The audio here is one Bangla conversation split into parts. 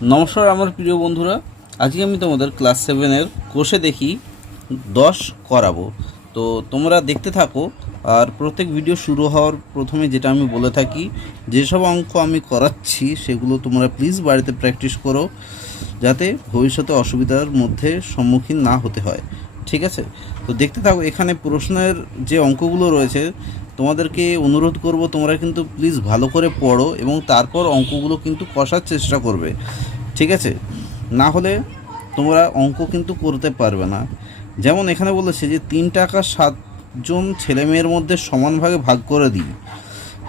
নমস্কার আমার প্রিয় বন্ধুরা, আজকে আমি তোমাদের ক্লাস 7-এর কোষে দেখি 10 করাবো। তো তোমরা দেখতে থাকো। আর প্রত্যেক ভিডিও শুরু হওয়ার প্রথমে যেটা আমি বলে থাকি, যেসব অঙ্ক আমি করাচ্ছি সেগুলো তোমরা প্লিজ বাড়িতে প্র্যাকটিস করো, যাতে ভবিষ্যতে অসুবিধার মধ্যে সম্মুখীন না হতে হয়। ঠিক আছে? তো দেখতে থাকো। এখানে প্রশ্নের যে অঙ্কগুলো রয়েছে, তোমাদেরকে অনুরোধ করব তোমরা কিন্তু প্লিজ ভালো করে পড়ো এবং তারপর অঙ্কগুলো কিন্তু কষার চেষ্টা করবে। ঠিক আছে? না হলে তোমরা অঙ্ক কিন্তু করতে পারবে না। যেমন এখানে বলেছে যে 3 টাকা 7 জন ছেলেমেয়ের মধ্যে সমান ভাগে ভাগ করে দিই।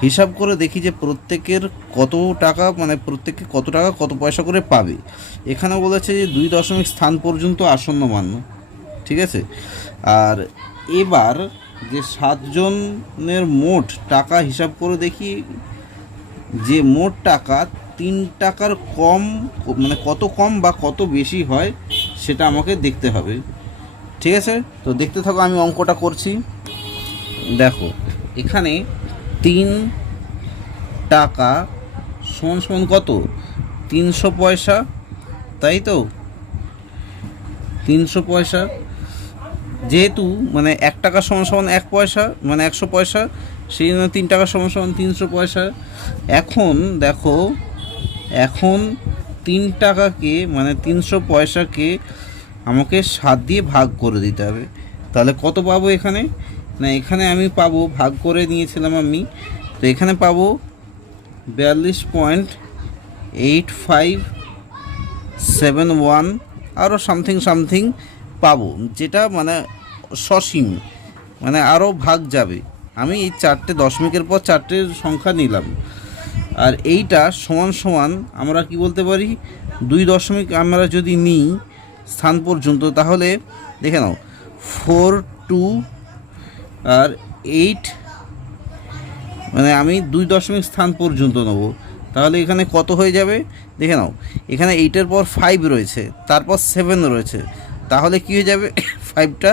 হিসাব করে দেখি যে প্রত্যেকের কত টাকা, মানে প্রত্যেককে কত টাকা কত পয়সা করে পাবে। এখানে বলেছে যে 2 দশমিক স্থান পর্যন্ত আসন্ন মান। ঠিক আছে? আর এবার যে 7 জনের মোট টাকা হিসাব করে দেখি যে মোট টাকা 3 টাকার কম, মানে কত কম বা কত বেশি হয় সেটা আমাকে দেখতে হবে। ঠিক আছে? তো দেখতে থাকো, আমি অঙ্কটা করছি। দেখো এখানে 3 টাকা সমান সমান কত? 300 পয়সা, তাই তো? 300 পয়সা, যেহেতু মানে 1 টাকা সমান সমান 1 পয়সা, মানে 100 পয়সা, সেই জন্য 3 টাকা সমান সমান 300 পয়সা। এখন দেখো, এখন 3 টাকাকে মানে 300 পয়সাকে আমাকে 7 দিয়ে ভাগ করে দিতে হবে। তাহলে কত পাবো এখানে? না, এখানে আমি পাবো, ভাগ করে নিয়েছিলাম আমি, তো এখানে পাবো 42.8571 আরও সামথিং সামথিং পাবো, যেটা মানে সসীম, মানে আরও ভাগ যাবে। আমি এই 4টে দশমিকের পর 4টে সংখ্যা নিলাম। আর এইটা সমান সমান আমরা কি বলতে পারি, 2 দশমিক আমরা যদি নিই স্থান পর্যন্ত, তাহলে দেখে নাও 4 2 আর 8, মানে আমি 2 দশমিক স্থান পর্যন্ত নেব। তাহলে এখানে কত হয়ে যাবে দেখে নাও। এখানে 8-এর পর 5 রয়েছে, তারপর 7 রয়েছে, তাহলে কী হয়ে যাবে? 5টা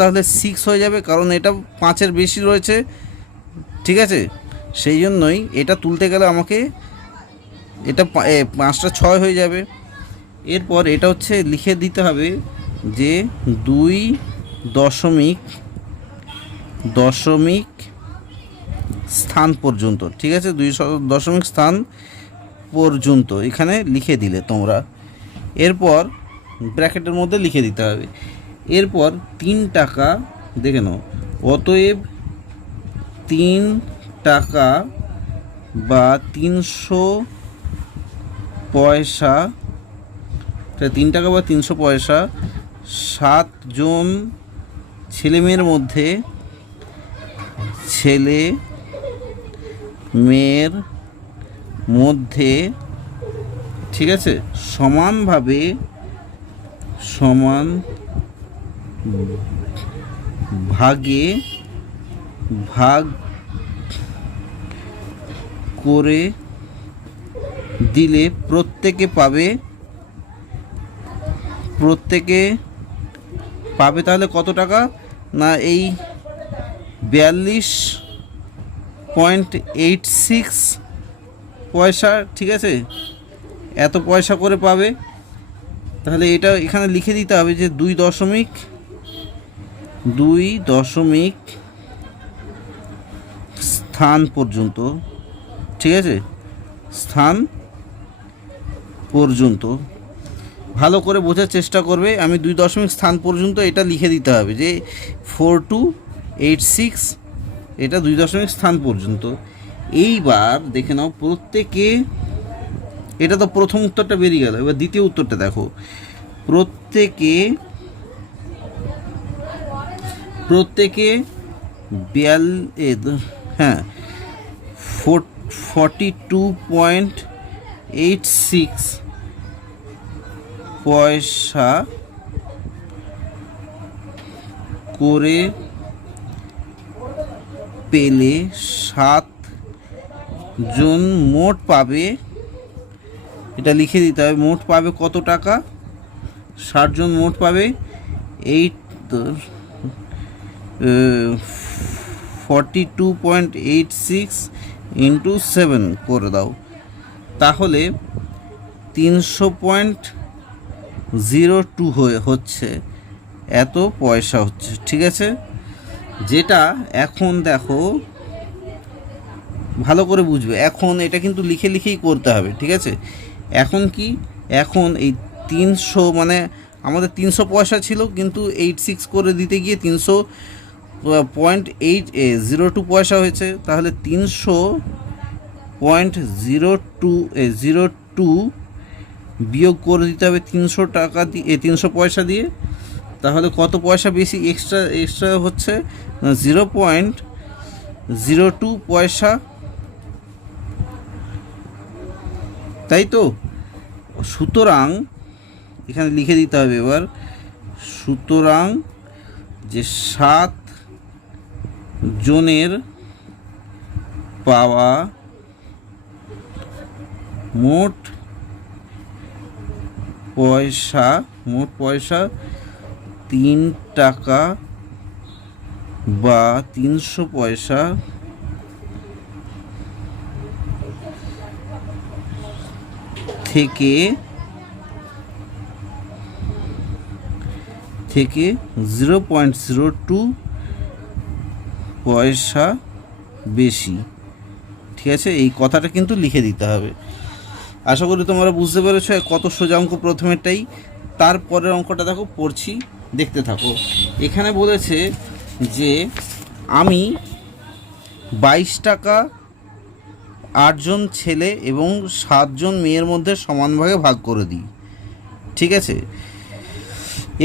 তাহলে 6 হয়ে যাবে, কারণ এটা 5-এর বেশি রয়েছে। ঠিক আছে? সেই জন্যই এটা তুলতে গেলে আমাকে এটা 5টা 6 হয়ে যাবে। এরপর এটা হচ্ছে লিখে দিতে হবে যে 2 দশমিক দশমিক স্থান পর্যন্ত। ঠিক আছে? 2 দশমিক স্থান পর্যন্ত এখানে লিখে দিলে তোমরা, এরপর ব্র্যাকেটের মধ্যে লিখে দিতে হবে। এরপর 3 টাকা দেখে নাও, অতএব 3 টাকা বা 300 পয়সা, 3 টাকা বা 300 পয়সা 7 জন ছেলেমেয়ের মধ্যে, ছেলে মেয়ের মধ্যে, ঠিক আছে, সমানভাবে সমান ভাগে ভাগ করে দিলে প্রত্যেকে পাবে তাহলে কত টাকা? না, এই 42.86 পয়সা। ঠিক আছে? এত পয়সা করে পাবে। তাহলে এটা এখানে লিখে দিতে হবে যে 2 দশমিক স্থান পর্যন্ত। ঠিক আছে? স্থান পর্যন্ত ভালো করে বোঝার চেষ্টা করবে। আমি 2 দশমিক স্থান পর্যন্ত এটা লিখে দিতে হবে যে 4286, এটা 2 দশমিক স্থান পর্যন্ত। এইবার দেখে নাও প্রত্যেকে, এটা তো প্রথম উত্তরটা বেরিয়ে গেল। এবার দ্বিতীয় উত্তরটা দেখো, প্রত্যেকে 42.86 পয়সা করে পেলে 7 জন মোট পাবে, এটা লিখে দিতে হবে, মোট পাবে কত টাকা? 7 জন মোট পাবে 42.86 × 7 করে দাও। তাহলে 300.02 হচ্ছে, এত পয়সা হচ্ছে। ঠিক আছে, যেটা এখন দেখো ভালো করে বুঝবে, এখন এটা কিন্তু লিখে লিখেই করতে হবে। ঠিক আছে, এখন কি, এখন এই 300 মানে আমাদের 300 পয়সা ছিল, কিন্তু 86 করে দিতে গিয়ে 300.802 পয়সা হয়েছে। তাহলে 300.02 বিয়োগ করে দিতে হবে 300 টাকা দিয়ে, 300 পয়সা দিয়ে। তাহলে কত পয়সা বেশি এক্সট্রা হচ্ছে? 0.02 পয়সা, তাই তো। সুতরাং এখানে লিখে দিতে হবে এবার, সুতরাং যে 7 জনের পাওয়া মোট পয়সা 3 টাকা বা 300 পয়সা থেকে 0.02 পয়সা বেশি। ঠিক আছে, এই কথাটা কিন্তু লিখে দিতে হবে। আশা করি তোমরা বুঝতে পেরেছো কত সোজা অঙ্ক প্রথমেরটাই। তারপরের অঙ্কটা দেখো, পড়ছি, দেখতে থাকো। এখানে বলেছে যে আমি 22 টাকা 8 জন ছেলে এবং 7 জন মেয়ের মধ্যে সমান ভাগে ভাগ করে দিই। ঠিক আছে,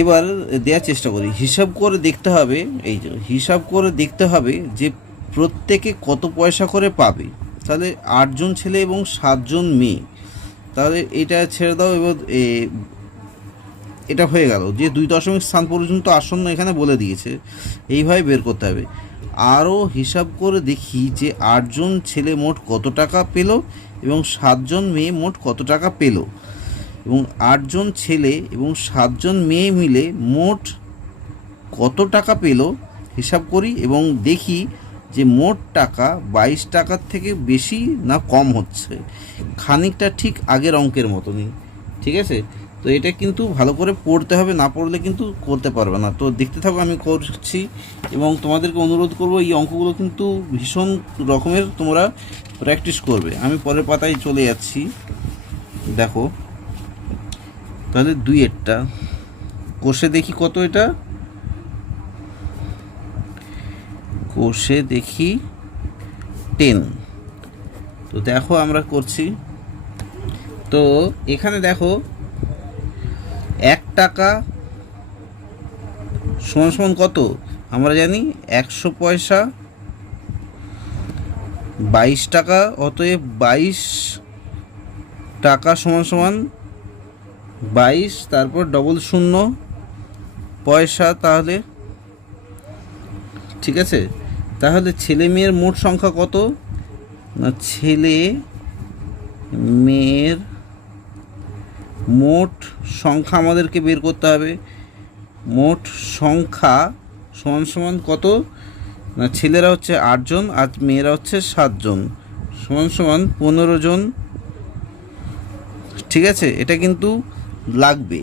এবার দেওয়ার চেষ্টা করি। হিসাব করে দেখতে হবে, এই যে হিসাব করে দেখতে হবে যে প্রত্যেকে কত পয়সা করে পাবে। তাহলে 8 জন ছেলে এবং 7 জন মেয়ে, তাহলে এটা ছেড়ে দাও। এবার এটা হয়ে গেল যে 2 দশমিক স্থান পর্যন্ত আসন্ন এখানে বলে দিয়েছে, এইভাবে বের করতে হবে। আরও হিসাব করে দেখি যে 8 জন ছেলে মোট কত টাকা পেল এবং 7 জন মেয়ে মোট কত টাকা পেল, এবং 8 জন ছেলে এবং 7 জন মেয়ে মিলে মোট কত টাকা পেল হিসাব করি, এবং দেখি যে মোট টাকা 22 টাকার থেকে বেশি না কম হচ্ছে। খানিকটা ঠিক আগের অঙ্কের মতনই। ঠিক আছে, তো এটা কিন্তু ভালো করে পড়তে হবে, না পড়লে কিন্তু করতে পারবে না। তো দেখতে থাকো, আমি করছি এবং তোমাদেরকে অনুরোধ করব এই অঙ্কগুলো কিন্তু ভীষণ রকমের তোমরা প্র্যাকটিস করবে। আমি পরের পাতায় চলে যাচ্ছি, দেখো। তাহলে 2-এরটা কষে দেখি কত, এটা কষে দেখি 10। তো দেখো আমরা করছি। তো এখানে দেখো 1 টাকা সমান কত আমরা জানি, 100 পয়সা। 22 টাকা, অতএব 22 টাকা সমান 22, তারপর ডবল 0 পয়সা। তাহলে ঠিক আছে, তাহলে ছেলে মেয়ের মোট সংখ্যা কত না, ছেলে মেয়ের মোট সংখ্যা আমাদেরকে বের করতে হবে। মোট সংখ্যা সমান কত না, ছেলেরা হচ্ছে 8 জন আর মেয়েরা হচ্ছে 7 জন, সমান 15 জন। ঠিক আছে, এটা কিন্তু লাগবে।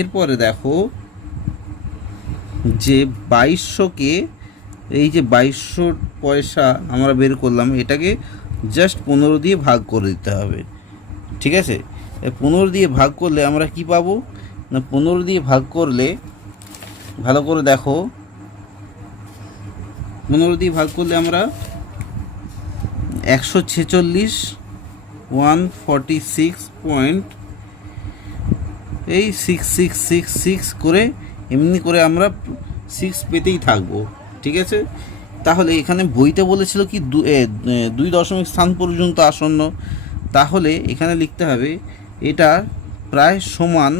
এরপরে দেখো যে 2200কে, এই যে 2200 পয়সা আমরা বের করলাম, এটাকে জাস্ট 15 দিয়ে ভাগ করে দিতে হবে। ঠিক আছে, 15 দিয়ে ভাগ করলে আমরা কি পাবো না, 15 দিয়ে ভাগ করলে ভালো করে দেখো, 15 দিয়ে ভাগ করলে আমরা 146 146.6666 করে এমনি করে আমরা 6 পেতেই থাকবো। ঠিক আছে, তাহলে এখানে বইতে বলেছিল কি 2 দশমিক স্থান পর্যন্ত আসন্ন, তাহলে এখানে লিখতে হবে এটা প্রায় সমান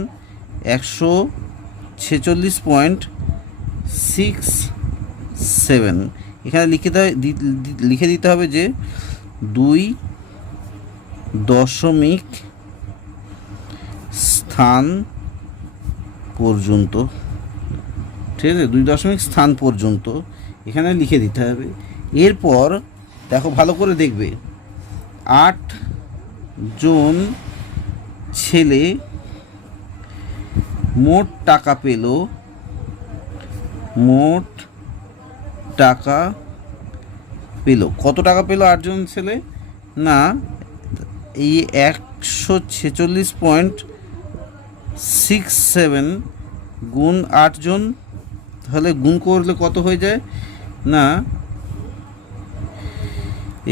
146.67। এখানে লিখে দিতে হবে যে 2 দশমিক স্থান পর্যন্ত। ঠিক আছে, 2 দশমিক স্থান পর্যন্ত এখানে লিখে দিতে হবে। এরপর দেখো ভালো করে দেখবে, 8 জন ছেলে মোট টাকা পেল, মোট টাকা পেল, কত টাকা পেল 8 জন ছেলে? না, এই 146.67 গুণ 8 জন, তাহলে গুণ করলে কত হয়ে যায়? না,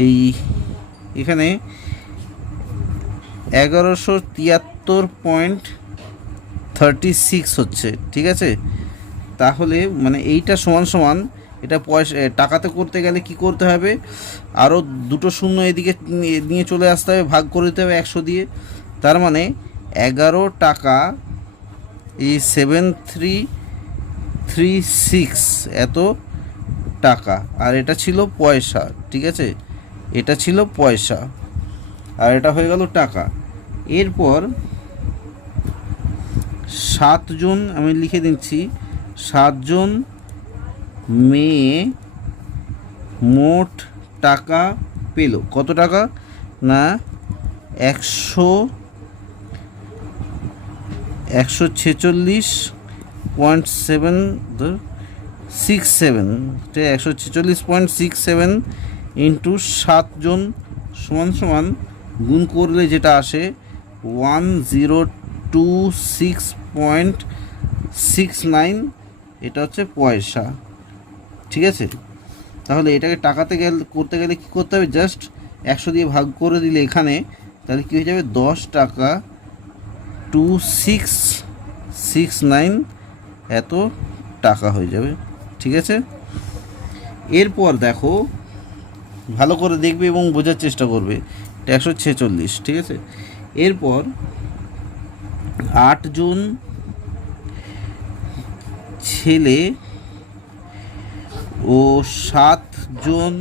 এই এখানে 1173.36 হচ্ছে, ঠিক আছে? তাহলে মানে এইটা সমান সমান, এটা পয়সা টাকাতে করতে গেলে কি করতে হবে? আরও দুটো শূন্য এদিকে নিয়ে চলে আসতে হবে, ভাগ করে দিতে হবে 100 দিয়ে। তার মানে 11 টাকা এই 7336 এত টাকা, আর এটা ছিল পয়সা, ঠিক আছে? এটা ছিল পয়সা আর এটা হয়ে গেল টাকা। এরপর 7 জন, আমি লিখে দিচ্ছি, 7 জন মেয়ে মোট টাকা পেল, কত টাকা? না, 146.67 146.67 ইন্টু 7 জন সমান সমান গুণ করলে যেটা আসে 1026.69, এটা হচ্ছে পয়সা, ঠিক আছে? তাহলে এটাকে টাকাতে করতে গেলে কী করতে হবে? জাস্ট 100 দিয়ে ভাগ করে দিলে এখানে, তাহলে কী হয়ে যাবে? 10 টাকা 2669 এত টাকা হয়ে যাবে, ঠিক আছে? এরপর দেখো, ভালো করে দেখবে এবং বোঝার চেষ্টা করবে, এটা 146, ঠিক আছে? এরপর 8 জন ছেলে ও 7 জন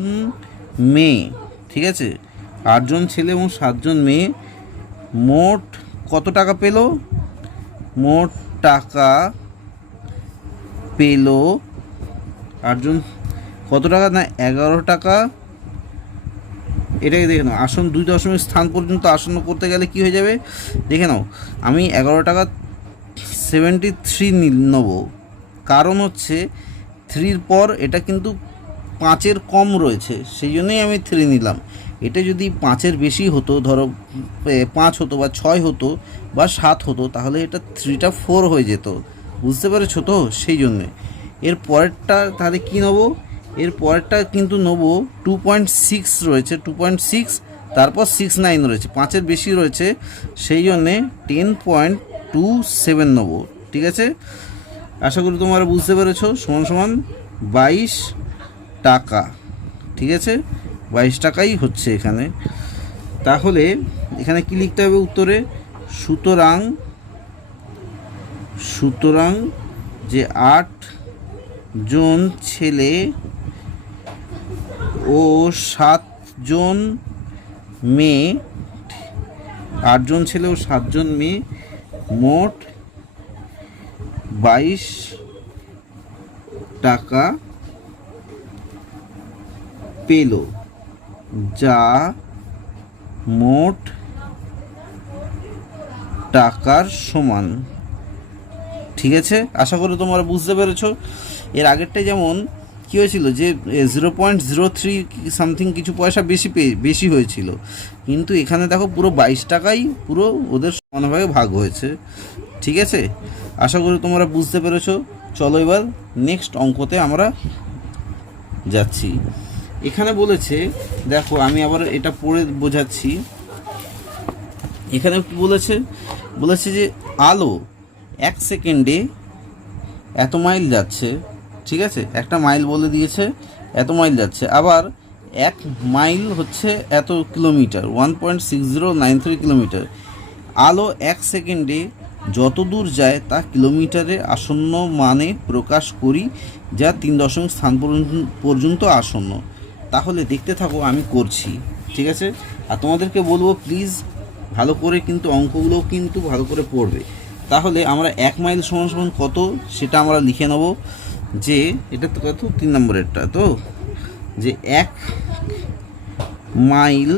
মেয়ে, ঠিক আছে? 8 জন ছেলে এবং 7 জন মেয়ে মোট কত টাকা পেল? মোট টাকা পেল 8 জন কত টাকা? না, 11 টাকা। এটাকে দেখে নাও, আসন 2 দশমিক স্থান পর্যন্ত আসন্ন করতে গেলে কি হয়ে যাবে? দেখে নাও, আমি 11 টাকা 73 নেব, কারণ হচ্ছে 3-র পর এটা কিন্তু 5-এর কম রয়েছে, সেই জন্যই আমি 3 নিলাম। এটা যদি 5-এর বেশি হতো, ধরো 5 হতো বা 6 হতো বা 7 হতো, তাহলে এটা 3টা 4 হয়ে যেত, বুঝতে পেরেছো তো? সেই জন্যে এর পরেরটা তাহলে কী নেবো? এর পরেরটা কিন্তু নেবো 2.6 রয়েছে, 2.6, তারপর 69 রয়েছে, 5-এর বেশি রয়েছে, সেই জন্যে 10.27 নেবো, ঠিক আছে? আশা করি তোমরা বুঝতে পেরেছো। সমান সমান 22 টাকা, ঠিক আছে? 22 টাকাই হচ্ছে এখানে। তাহলে এখানে কি লিখতে হবে উত্তরে? সুতরাং যে 8 জন ছেলে ও 7 জন মেয়ে, 8 জন ছেলে ও 7 জন মেয়ে মোট 22 টাকা পেল, যা মোট টাকার সমান, ঠিক আছে? আশা করি তোমরা বুঝতে পেরেছো। এর আগেরটাই যেমন কী হয়েছিল, যে 0.03 সামথিং কিছু পয়সা বেশি হয়েছিল, কিন্তু এখানে দেখো পুরো 22 টাকাই পুরো ওদের সমানভাবে ভাগ হয়েছে, ঠিক আছে? আশা করি তোমরা বুঝতে পেরেছো। চলো এবার নেক্সট অঙ্কতে আমরা যাচ্ছি। এখানে বলেছে, দেখো আমি আবার এটা পড়ে বোঝাচ্ছি। এখানে বলেছে যে আলো 1 সেকেন্ডে এত মাইল যাচ্ছে, ঠিক আছে? একটা মাইল বলে দিয়েছে, এত মাইল যাচ্ছে। আবার 1 মাইল হচ্ছে এত কিলোমিটার, 1.6093 কিলোমিটার। আলো 1 সেকেন্ডে যত দূর যায় তা কিলোমিটারে আসন্ন মানে প্রকাশ করি, যা 3 দশমিক স্থান পর্যন্ত আসন্ন। তাহলে দেখতে থাকো, আমি করছি, ঠিক আছে? আর তোমাদেরকে বলবো প্লিজ ভালো করে কিন্তু অঙ্কগুলো কিন্তু ভালো করে পড়বে। তাহলে আমরা 1 মাইল সমান সমান কত সেটা আমরা লিখে নেব, যে এটা তো কত, 3 নম্বরেরটা, তো যে 1 মাইল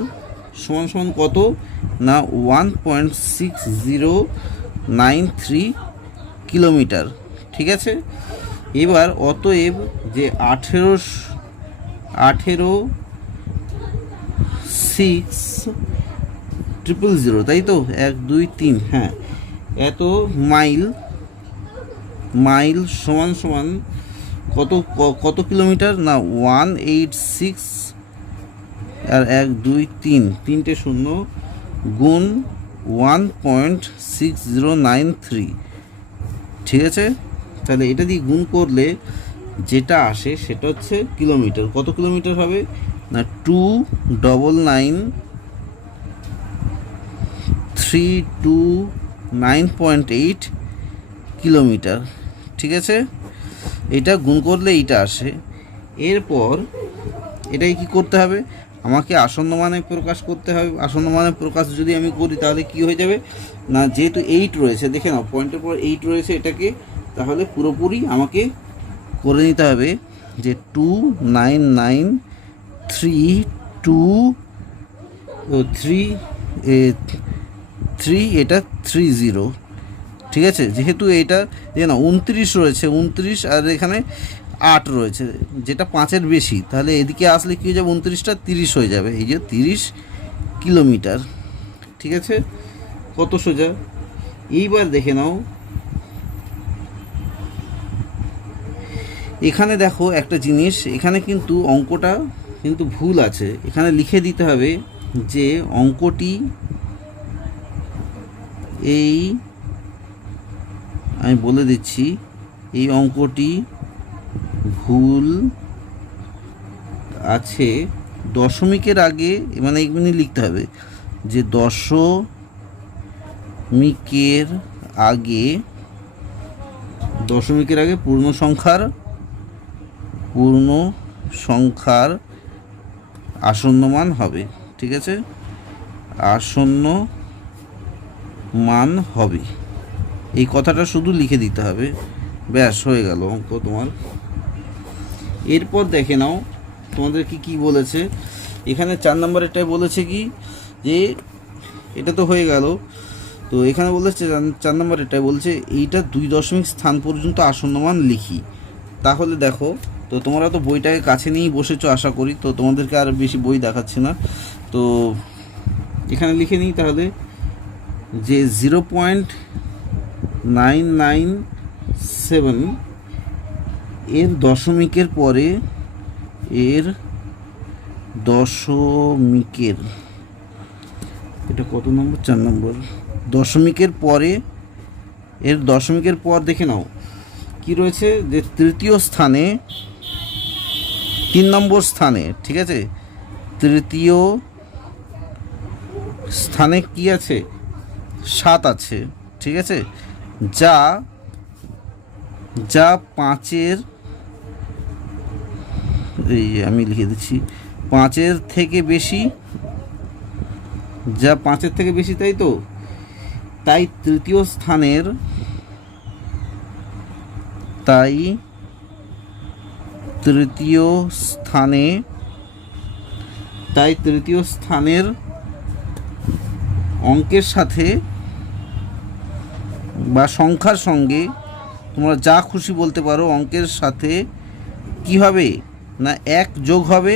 সমান সমান কত? না 1.6093 কিলোমিটার। ঠিক আছে, এবার অতএব যে 18,600,000, তাই তো, 1 2 3, হ্যাঁ, এত মাইল সমান সমান কত কিলোমিটার? না 186 আর 1 2 3, তিনটে শূন্য গুণ 1.6093। ঠিক আছে, তাহলে এটা দিয়ে গুণ করলে যেটা আসে সেটা হচ্ছে কিলোমিটার। কত কিলোমিটার হবে? না 299.329.8 কিলোমিটার। ঠিক আছে, এটা গুণ করলে এইটা আসে। এরপর এটাই কি করতে হবে? আমাকে আসন্ন মানে প্রকাশ করতে হবে। আসন্ন মানে প্রকাশ যদি আমি করি তাহলে কি হয়ে যাবে? না যেহেতু 8 রয়েছে, দেখে নাও পয়েন্টের পর 8 রয়েছে, এটাকে তাহলে পুরোপুরি আমাকে করে নিতে হবে যে 299,323 এটা 30। ঠিক আছে, যেহেতু এইটা যে না 29 রয়েছে, 29 আর এখানে 8 রয়েছে, যেটা 5-এর বেশি, তাহলে এদিকে আসলে কী হয়ে যাবে? 29টা 30 হয়ে যাবে, এই যে 30 কিলোমিটার। ঠিক আছে, কত সোজা। এইবার দেখে নাও, এখানে দেখো একটা জিনিস, এখানে কিন্তু অঙ্কটা কিন্তু ভুল আছে। এখানে লিখে দিতে হবে যে অঙ্কটি এই, আমি বলে দিচ্ছি, এই অঙ্কটি ভুল আছে দশমিকের আগে, মানে এগুলি লিখতে হবে যে দশমিকের আগে পূর্ণ সংখ্যার আসন্ন মান হবে। ঠিক আছে, আসন্ন মান হবে, এই কথাটা শুধু লিখে দিতে হবে, ব্যাস হয়ে গেল অঙ্ক তোমার। এরপর দেখে নাও তোমাদেরকে কি বলেছে। এখানে 4 নম্বরেরটাই বলেছে কি যে এটা তো হয়ে গেল, তো এখানে বলেছে 4 নম্বরেরটাই বলছে এইটা 2 দশমিক স্থান পর্যন্ত আসন্ন মান লিখি। তাহলে দেখো, তো তোমরা তো বইটাকে কাছে নিয়েই বসেছো আশা করি, তো তোমাদেরকে আর বেশি বই দেখাচ্ছি না। তো এখানে লিখে নিই তাহলে যে 0.997 এর দশমিকের পরে, এটা কত নম্বর? 4 নম্বর। দশমিকের পর দেখে নাও কি রয়েছে, যে তৃতীয় স্থানে, 3 নম্বর স্থানে। ঠিক আছে, তৃতীয় স্থানে কি আছে? 7 আছে। ঠিক আছে, যা 5-এর, এই আমি লিখে দিচ্ছি, 5-এর থেকে বেশি, যা 5-এর থেকে বেশি, তাই তো। তাই তৃতীয় স্থানের অঙ্কের সাথে বা সংখ্যার সঙ্গে, তোমরা যা খুশি বলতে পারো, অঙ্কের সাথে কি হবে? না 1 যোগ হবে,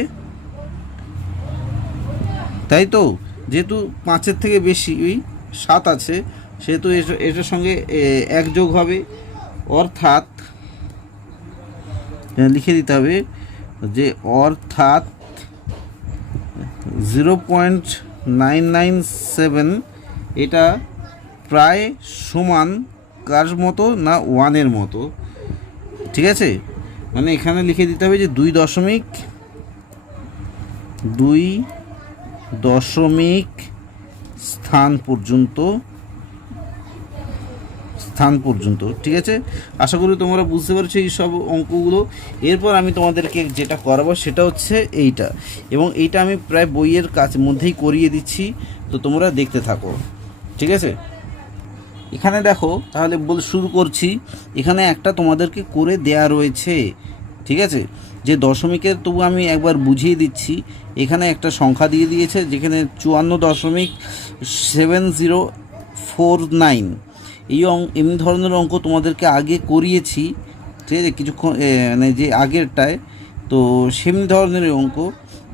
তাই তো। যেহেতু 5-এর থেকে বেশি 7 আছে, সেহেতু এটার সঙ্গে 1 যোগ হবে, অর্থাৎ লিখে দিতে হবে যে অর্থাৎ 0.997 এটা প্রায় সমান কার মতো? না 1-এর মতো। ঠিক আছে, মানে এখানে লিখে দিতে হবে যে 2 দশমিক স্থান পর্যন্ত। ঠিক আছে, আশা করি তোমরা বুঝতে পারছো এই সব অঙ্কগুলো। এরপর আমি তোমাদেরকে যেটা করাবো সেটা হচ্ছে এইটা, এবং এইটা আমি প্রায় বইয়ের মধ্যেই করিয়ে দিচ্ছি, তো তোমরা দেখতে থাকো। ঠিক আছে, এখানে দেখো, তাহলে শুরু করছি। এখানে একটা তোমাদেরকে করে দেয়া রয়েছে, ঠিক আছে। যে দশমিকের তবু আমি একবার বুঝিয়ে দিচ্ছি, এখানে একটা সংখ্যা দিয়ে দিয়েছে যেখানে 54.7049। এমনি ধরনের অঙ্ক তোমাদেরকে আগে করিয়েছি, ঠিক আছে, কিছুক্ষণ মানে যে আগেরটায়, তো সেমনি ধরনের অঙ্ক।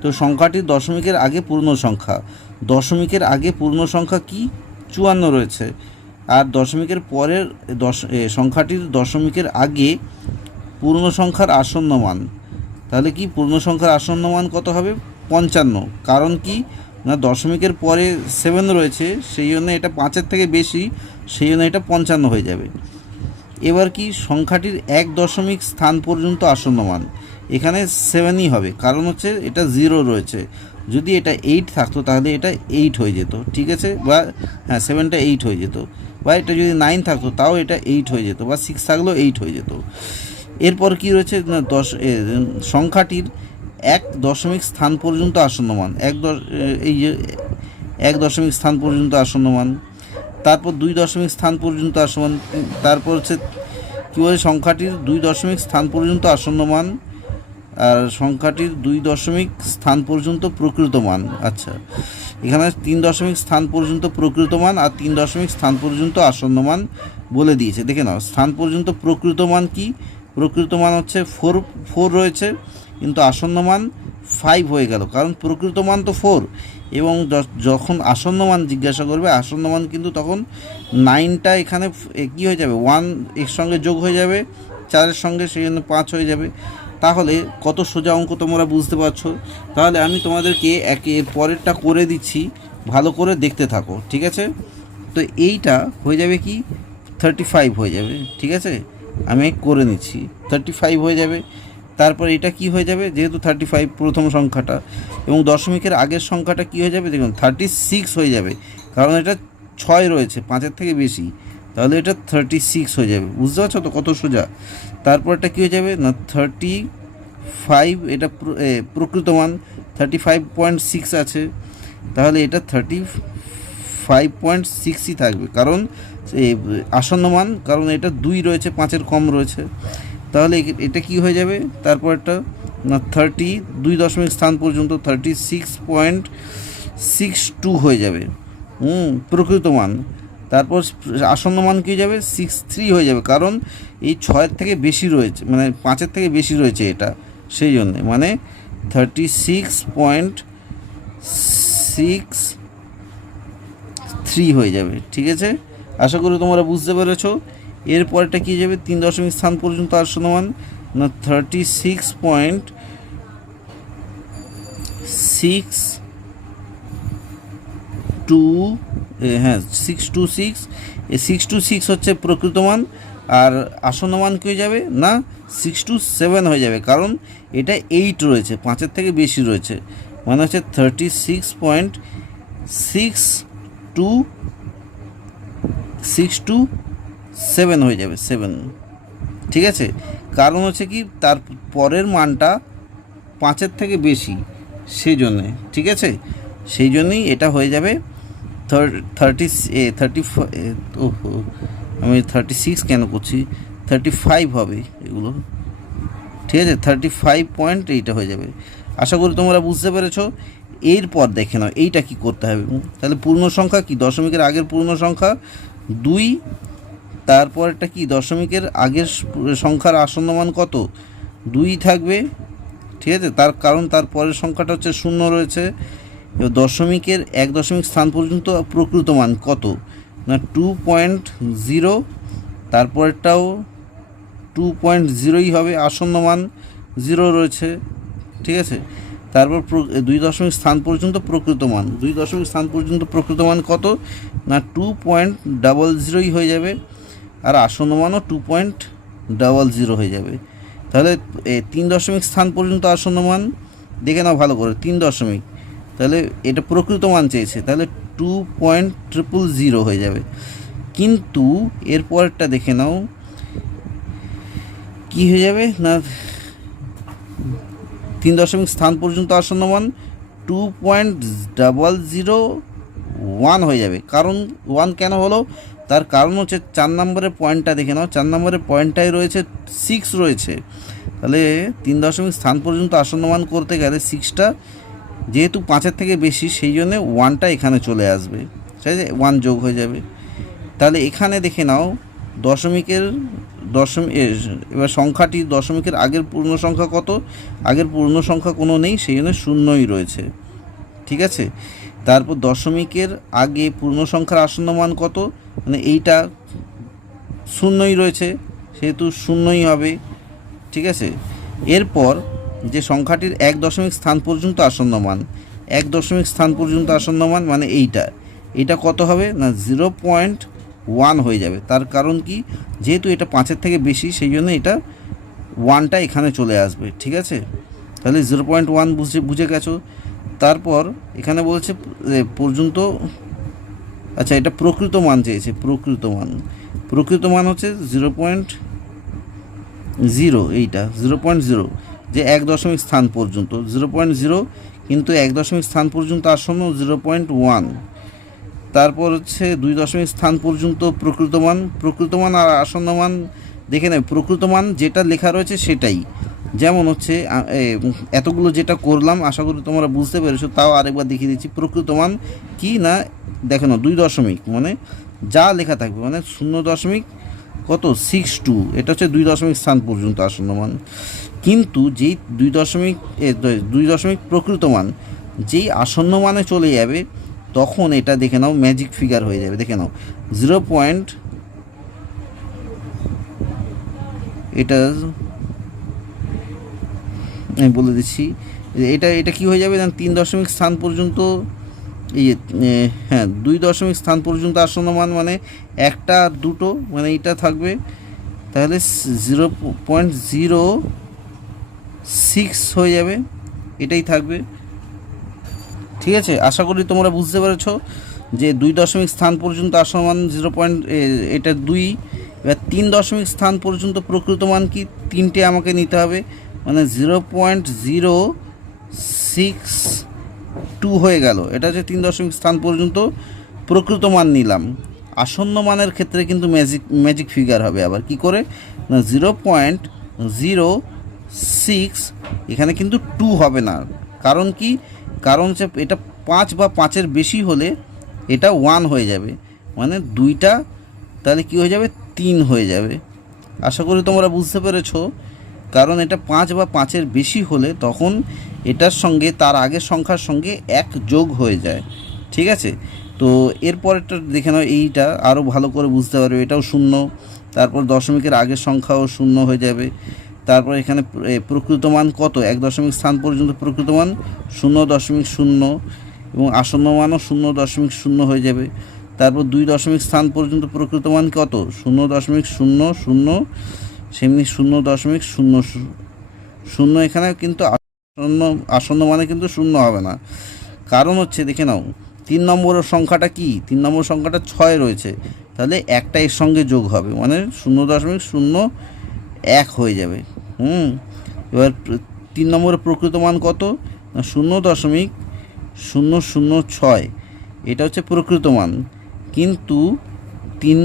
তো সংখ্যাটির দশমিকের আগে পূর্ণ সংখ্যা, দশমিকের আগে পূর্ণ সংখ্যা কি 54 রয়েছে, আর দশমিকের পরের সংখ্যাটির দশমিকের আগে পূর্ণ সংখ্যার আসন্ন মান। তাহলে কি পূর্ণ সংখ্যার আসন্ন মান কত হবে? 55। কারণ কি না, দশমিকের পরে 7 রয়েছে, সেই জন্য এটা 5-এর থেকে বেশি, সেই জন্য এটা 55 হয়ে যাবে। এবার কি সংখ্যাটির 1 দশমিক স্থান পর্যন্ত আসন্ন মান, এখানে 7ই হবে, কারণ হচ্ছে এটা 0 রয়েছে। যদি এটা 8 থাকতো তাহলে এটা 8 হয়ে যেত, ঠিক আছে, বা হ্যাঁ 7টা 8 হয়ে যেত, বা এটা যদি 9 থাকতো তাও এটা 8 হয়ে যেত, বা 6 থাকলেও 8 হয়ে যেত। এরপর কি রয়েছে না, সংখ্যাটির 1 দশমিক স্থান পর্যন্ত আসন্ন মান, এই যে 1 দশমিক স্থান পর্যন্ত আসন্ন মান, তারপর 2 দশমিক স্থান পর্যন্ত আসন্ন মান, তারপর হচ্ছে কী বলে সংখ্যাটির 2 দশমিক স্থান পর্যন্ত আসন্ন মান, আর সংখ্যাটির 2 দশমিক স্থান পর্যন্ত প্রকৃত মান। আচ্ছা, এখানে 3 দশমিক স্থান পর্যন্ত প্রকৃত মান আর 3 দশমিক স্থান পর্যন্ত আসন্ন মান বলে দিয়েছে। দেখে নাও, স্থান পর্যন্ত প্রকৃত মান কি, প্রকৃত মান হচ্ছে 4 রয়েছে, কিন্তু আসন্ন মান 5 হয়ে গেল, কারণ প্রকৃত মান তো 4, এবং যখন আসন্ন মান জিজ্ঞাসা করবে, আসন্ন মান কিন্তু তখন 9টা এখানে কী হয়ে যাবে, 1 এর সঙ্গে যোগ হয়ে যাবে 4-এর সঙ্গে, সেই জন্য 5 হয়ে যাবে। তাহলে কত সোজা অঙ্ক তোমরা বুঝতে পারছো। তাহলে আমি তোমাদেরকে এর পরেরটা করে দিচ্ছি, ভালো করে দেখতে থাকো, ঠিক আছে। তো এইটা হয়ে যাবে কি 35 হয়ে যাবে, ঠিক আছে, আমি করে নিচ্ছি, 35 হয়ে যাবে। তারপর এটা কি হয়ে যাবে, যেহেতু 35 প্রথম সংখ্যাটা, এবং দশমিকের আগের সংখ্যাটা কি হয়ে যাবে, দেখুন 36 হয়ে যাবে, কারণ এটা 6 রয়েছে, 5-এর থেকে বেশি, তাহলে এটা 36 হয়ে যাবে। বুঝতে পারছো তো কত সোজা। তারপরটা কী হয়ে যাবে না, 35, এটা প্রকৃত মান 35.6 আছে, তাহলে এটা 35.6ই থাকবে, কারণ আসন্ন মান, কারণ এটা 2 রয়েছে, 5-এর কম রয়েছে, তাহলে এটা কি হয়ে যাবে, তারপরটা না 2 দশমিক স্থান পর্যন্ত 36.62 হয়ে যাবে প্রকৃত মান। তারপর আসন্ন মান কী যাবে, 63 হয়ে যাবে, কারণ এই 6-এর থেকে বেশি রয়েছে, মানে 5-এর থেকে বেশি রয়েছে এটা, সেই জন্যে, মানে 36.63 হয়ে যাবে, ঠিক আছে। আশা করি তোমরা বুঝতে পেরেছো। এরপরটা কী যাবে, 3 দশমিক স্থান পর্যন্ত আসন্ন মান না 626 হচ্ছে প্রকৃত মান, আর আসন্ন মান কী হয়ে যাবে না 627 হয়ে যাবে, কারণ এটা 8 রয়েছে, 5-এর থেকে বেশি রয়েছে, মানে হচ্ছে 36.627 হয়ে যাবে, 7, ঠিক আছে। কারণ হচ্ছে কি তার পরের মানটা 5-এর থেকে বেশি, সেই জন্যে, ঠিক আছে, সেই জন্যই এটা হয়ে যাবে 36 কেন করছি, 35 হবে এগুলো, ঠিক আছে, 35.8 হয়ে যাবে। আশা করি তোমরা বুঝতে পেরেছো। এরপর দেখে নাও এইটা কি করতে হবে। তাহলে পূর্ণ সংখ্যা কি, দশমিকের আগের পূর্ণ সংখ্যা 2, তারপরটা কি দশমিকের আগের সংখ্যার আসন্ন মান কত, 2 থাকবে, ঠিক আছে, তার কারণ তার পরের সংখ্যাটা হচ্ছে 0 রয়েছে। দশমিকের 1 দশমিক স্থান পর্যন্ত প্রকৃত মান কত না 2.0, তারপরটাও 2.0ই হবে, আসন্ন মান 0 রয়েছে, ঠিক আছে। তারপর 2 দশমিক স্থান পর্যন্ত প্রকৃত মান, 2 দশমিক স্থান পর্যন্ত প্রকৃত মান কত না 2.00ই হয়ে যাবে, আর আসন্ন মানও 2.00 হয়ে যাবে। তাহলে 3 দশমিক স্থান পর্যন্ত আসন্ন মান দেখে নাও ভালো করে, 3 দশমিক, তাহলে এটা প্রকৃত মান চেয়েছে, তাহলে 2.000 হয়ে যাবে। কিন্তু এরপরটা দেখে নাও কি হয়ে যাবে না 3 দশমিক স্থান পর্যন্ত আসন্ন মান 2.001 হয়ে যাবে। কারণ 1 কেন হলো, তার কারণ হচ্ছে 4 নম্বরের পয়েন্টটা দেখে নাও, 4 নম্বরের পয়েন্টটাই রয়েছে 6 রয়েছে, তাহলে 3 দশমিক স্থান পর্যন্ত আসন্ন মান করতে গেলে 6টা যেহেতু 5-এর থেকে বেশি সেই জন্যে 1টা এখানে চলে আসবে, ঠিক আছে, 1 যোগ হয়ে যাবে। তাহলে এখানে দেখে নাও দশমিকের এবার সংখ্যাটি দশমিকের আগের পূর্ণ সংখ্যা কত, আগের পূর্ণ সংখ্যা কোনো নেই, সেই জন্য শূন্যই রয়েছে, ঠিক আছে। তারপর দশমিকের আগে পূর্ণ সংখ্যার আসন্ন মান কত, মানে এইটা শূন্যই রয়েছে সেহেতু শূন্যই হবে, ঠিক আছে। এরপর যে সংখ্যাটির 1 দশমিক স্থান পর্যন্ত আসন্ন মান, 1 দশমিক স্থান পর্যন্ত আসন্ন মান মানে এইটা কত হবে না 0.1 হয়ে যাবে। তার কারণ কি, যেহেতু এটা 5-এর থেকে বেশি সেই জন্য এটা 1টা এখানে চলে আসবে, ঠিক আছে। তাহলে 0.1 বুঝে গেছো। তারপর এখানে বলছে পর্যন্ত, আচ্ছা এটা প্রকৃত মান চেয়েছে, প্রকৃত মান হচ্ছে 0.0, এইটা 0.0 যে 1 দশমিক স্থান পর্যন্ত 0.0, কিন্তু 1 দশমিক স্থান পর্যন্ত আসন্ন 0.1। তারপর হচ্ছে 2 দশমিক স্থান পর্যন্ত প্রকৃত মান আর আসন্ন মান দেখে নেবে। প্রকৃত মান যেটা লেখা রয়েছে সেটাই, যেমন হচ্ছে এতগুলো যেটা করলাম আশা করি তোমরা বুঝতে পেরেছো, তাও আরেকবার দেখিয়ে দিচ্ছি। প্রকৃত মান কি না দেখো না 2 দশমিক মানে যা লেখা থাকবে মানে 0.62, এটা হচ্ছে 2 দশমিক স্থান পর্যন্ত আসন্ন মান। কিন্তু যেই 2 দশমিক প্রকৃত মান যেই আসন্ন মানে চলে যাবে তখন এটা দেখে নাও ম্যাজিক ফিগার হয়ে যাবে। দেখে নাও এটা আমি বলে দিচ্ছি, এটা কি হয়ে যাবে না 3 দশমিক স্থান পর্যন্ত, হ্যাঁ 2 দশমিক স্থান পর্যন্ত আসন্ন মান মানে 1টা 2টো মানে এইটা থাকবে, তাহলে 0.06 হয়ে যাবে, এটাই থাকবে, ঠিক আছে। আশা করি তোমরা বুঝতে পেরেছ যে 2 দশমিক স্থান পর্যন্ত আসন্ন মান এটা 2। এবার 3 দশমিক স্থান পর্যন্ত প্রকৃত মান কি, 3টে আমাকে নিতে হবে মানে 0.062 হয়ে গেল, এটা হচ্ছে 3 দশমিক স্থান পর্যন্ত প্রকৃত মান নিলাম। আসন্ন মানের ক্ষেত্রে কিন্তু ম্যাজিক ফিগার হবে, আবার কি করে না 0.06, এখানে কিন্তু 2 হবে না। কারণ কি, কারণ হচ্ছে এটা 5 বা 5-এর বেশি হলে এটা 1 হয়ে যাবে, মানে 2টা তাহলে কি হয়ে যাবে 3 হয়ে যাবে। আশা করি তোমরা বুঝতে পেরেছো, কারণ এটা 5 বা 5-এর বেশি হলে তখন এটার সঙ্গে তার আগের সংখ্যার সঙ্গে 1 যোগ হয়ে যায়, ঠিক আছে। তো এরপরেরটা দেখে নাও, এইটা আরও ভালো করে বুঝতে পারবে, এটাও 0, তারপর দশমিকের আগের সংখ্যাও 0 হয়ে যাবে। তারপর এখানে প্রকৃত মান কত, 1 দশমিক স্থান পর্যন্ত প্রকৃত মান 0.0 এবং আসন্ন মানও 0.0 হয়ে যাবে। তারপর 2 দশমিক স্থান পর্যন্ত প্রকৃত মান কত 0.00, সেমনি 0.00, এখানে কিন্তু আসন্ন মানে কিন্তু 0 হবে না। কারণ হচ্ছে দেখে নাও 3 নম্বরের সংখ্যাটা কি, 3 নম্বর সংখ্যাটা 6 রয়েছে, তাহলে একটা এর সঙ্গে যোগ হবে মানে 0.01 হয়ে যাবে। এবার 3 নম্বরের প্রকৃত মান কত না 0.006, এটা হচ্ছে প্রকৃত মান, কিন্তু 3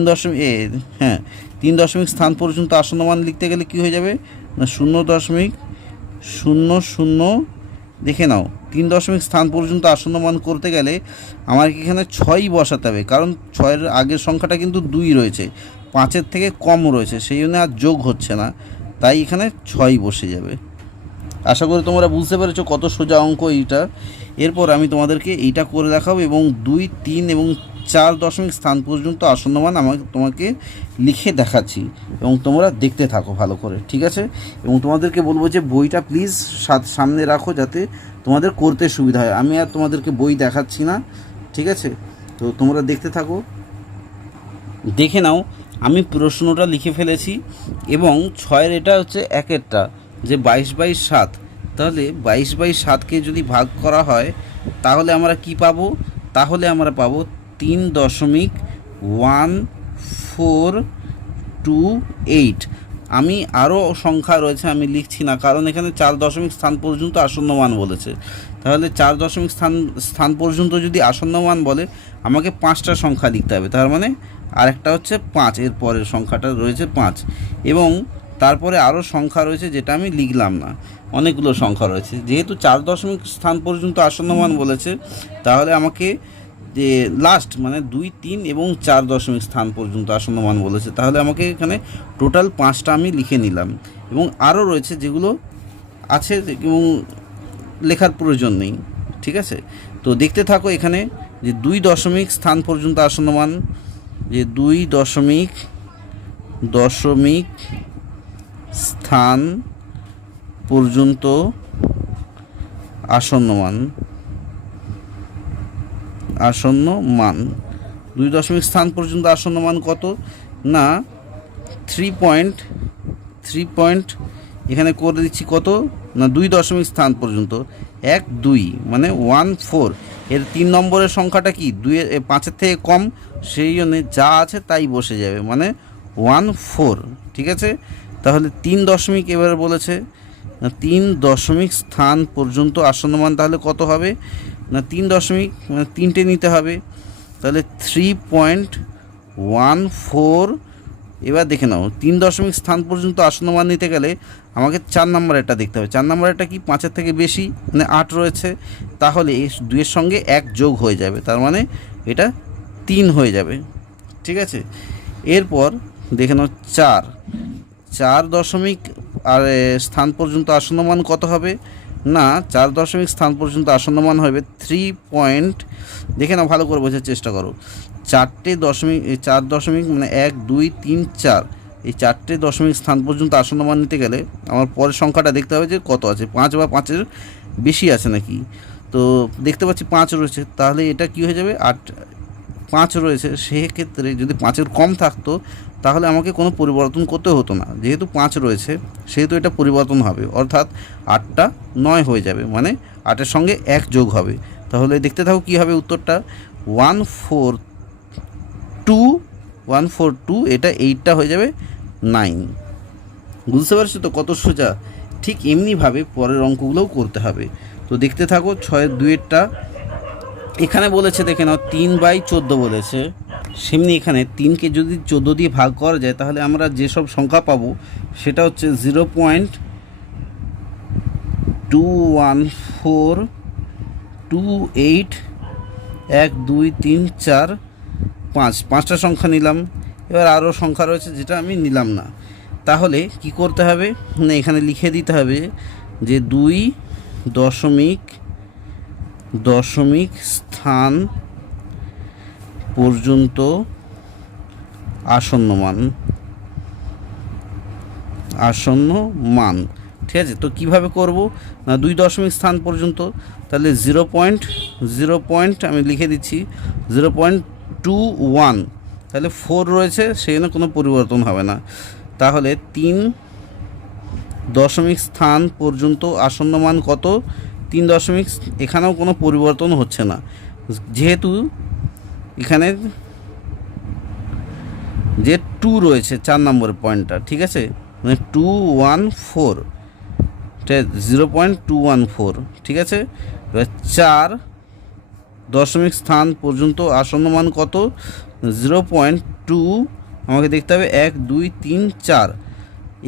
দশমিক স্থান পর্যন্ত আসন্ন মান লিখতে গেলে কি হয়ে যাবে না 0.00, দেখে নাও 3 দশমিক স্থান পর্যন্ত আসন্ন মান করতে গেলে আমার এখানে 6ই বসাতে হবে, কারণ 6-এর আগের সংখ্যাটা কিন্তু 2 রয়েছে, 5-এর থেকে কম রয়েছে, সেই জন্য আর যোগ হচ্ছে না, তাই এখানে 6 বসে যাবে। আশা করি তোমরা বুঝতে পেরেছো কত সোজা অঙ্ক এইটা। এরপর আমি তোমাদেরকে এইটা করে দেখাবো এবং 2, 3 এবং 4 দশমিক স্থান পর্যন্ত আসন্ন মান তোমাকে লিখে দেখাচ্ছি এবং তোমরা দেখতে থাকো ভালো করে, ঠিক আছে। এবং তোমাদেরকে বলবো যে বইটা প্লিজ সামনে রাখো যাতে তোমাদের করতে সুবিধা হয়। আমি আর তোমাদেরকে বই দেখাচ্ছি না, ঠিক আছে, তো তোমরা দেখতে থাকো। দেখে নাও আমি প্রশ্নটা লিখে ফেলেছি এবং 6-এর এটা হচ্ছে 1-এরটা যে 22/7, তাহলে 22/7কে যদি ভাগ করা হয় তাহলে আমরা কি পাবো, তাহলে আমরা পাবো 3.1428। আমি আরও সংখ্যা রয়েছে আমি লিখছি না, কারণ এখানে 4 দশমিক স্থান পর্যন্ত আসন্ন মান বলেছে, তাহলে 4 দশমিক স্থান পর্যন্ত যদি আসন্ন মান বলে আমাকে 5টা সংখ্যা লিখতে হবে, তার মানে আরেকটা হচ্ছে 5, এর পরের সংখ্যাটা রয়েছে 5 এবং তারপরে আরও সংখ্যা রয়েছে যেটা আমি লিখলাম না, অনেকগুলো সংখ্যা রয়েছে। যেহেতু 4 দশমিক স্থান পর্যন্ত আসন্ন মান বলেছে, তাহলে আমাকে যে লাস্ট মানে 2, 3 এবং 4 দশমিক স্থান পর্যন্ত আসন্ন মান বলেছে, তাহলে আমাকে এখানে টোটাল 5টা আমি লিখে নিলাম। এবং আরও রয়েছে যেগুলো আছে এবং লেখার প্রয়োজন নেই, ঠিক আছে। তো দেখতে থাকো এখানে যে 2 দশমিক স্থান পর্যন্ত আসন্ন মান, যে 2 দশমিক স্থান পর্যন্ত আসন্ন মান 2 দশমিক স্থান পর্যন্ত আসন্ন মান কত না 3 পয়েন্ট এখানে করে দিচ্ছি কত না 2 দশমিক স্থান পর্যন্ত 1, 2 মানে 1, 4। এর 3 নম্বরের সংখ্যাটা কি 5-এর থেকে কম, সেই জন্য যা আছে তাই বসে যাবে, মানে 1, 4, ঠিক আছে। তাহলে 3 দশমিক এবারে বলেছে না 3 দশমিক স্থান পর্যন্ত আসন্ন মান, তাহলে কত হবে না 3 দশমিক মানে 3টে নিতে হবে, তাহলে 3.14। এবার দেখে নাও 3 দশমিক স্থান পর্যন্ত আসন্ন মান নিতে গেলে আমাকে 4 নম্বরেরটা দেখতে হবে। 4 নম্বরেরটা কি 5-এর থেকে বেশি, মানে 8 রয়েছে, তাহলে এই 2-এর সঙ্গে 1 যোগ হয়ে যাবে, তার মানে এটা 3 হয়ে যাবে, ঠিক আছে। এরপর দেখে নাও 4 দশমিক আর স্থান পর্যন্ত আসন্ন মান কত হবে না 4 দশমিক স্থান পর্যন্ত আসন্ন মান হবে 3 দেখে নাও, ভালো করে বোঝার চেষ্টা করো। 4 দশমিক মানে 1, 2, 3, 4, এই 4টে দশমিক স্থান পর্যন্ত আসন্ন মান নিতে গেলে আমার পরের সংখ্যাটা দেখতে হবে যে কত আছে, 5 বা 5-এর বেশি আছে নাকি। তো দেখতে পাচ্ছি 5 রয়েছে, তাহলে এটা কি হয়ে যাবে 8, 5 রয়েছে, সেক্ষেত্রে যদি 5-এর কম থাকতো তাহলে আমাকে কোনো পরিবর্তন করতে হতো না, যেহেতু 5 রয়েছে সেহেতু এটা পরিবর্তন হবে, অর্থাৎ 8টা 9 হয়ে যাবে, মানে 8-এর সঙ্গে 1 যোগ হবে। তাহলে দেখতে থাকো কী হবে উত্তরটা 142, এটা 8টা হয়ে যাবে 9। বুঝতে পারছো তো কত সোজা। ঠিক এমনিভাবে পরের অঙ্কগুলোও করতে হবে। তো দেখতে থাকো 6-2-এরটা এখানে বলেছে, দেখে নাও 3/14 বলেছে। সেমনি এখানে 3কে যদি 14 দিয়ে ভাগ করা যায় তাহলে আমরা যেসব সংখ্যা পাবো সেটা হচ্ছে 0.21428, 1, 2, 3, 4, 5, 5টা সংখ্যা নিলাম। এবার আরও সংখ্যা রয়েছে যেটা আমি নিলাম না, তাহলে কি করতে হবে না এখানে লিখে দিতে হবে যে 2 দশমিক স্থান পর্যন্ত আসন্ন মান, ঠিক আছে। তো কিভাবে করব না 2 দশমিক স্থান পর্যন্ত, তাহলে 0. আমি লিখে দিচ্ছি 0.21, তাহলে 4 রয়েছে সেই জন্য কোনো পরিবর্তন হবে না। তাহলে 3 দশমিক স্থান পর্যন্ত আসন্ন মান কত 3 দশমিক, এখানেও কোনো পরিবর্তন হচ্ছে না, যেহেতু এখানে যে 2 রয়েছে 4 নম্বরের পয়েন্টটা, ঠিক আছে, মানে 214, 0.214, ঠিক আছে। এবার 4 দশমিক স্থান পর্যন্ত আসন্ন মান কত 0.2, আমাকে দেখতে হবে 1, 2, 3, 4।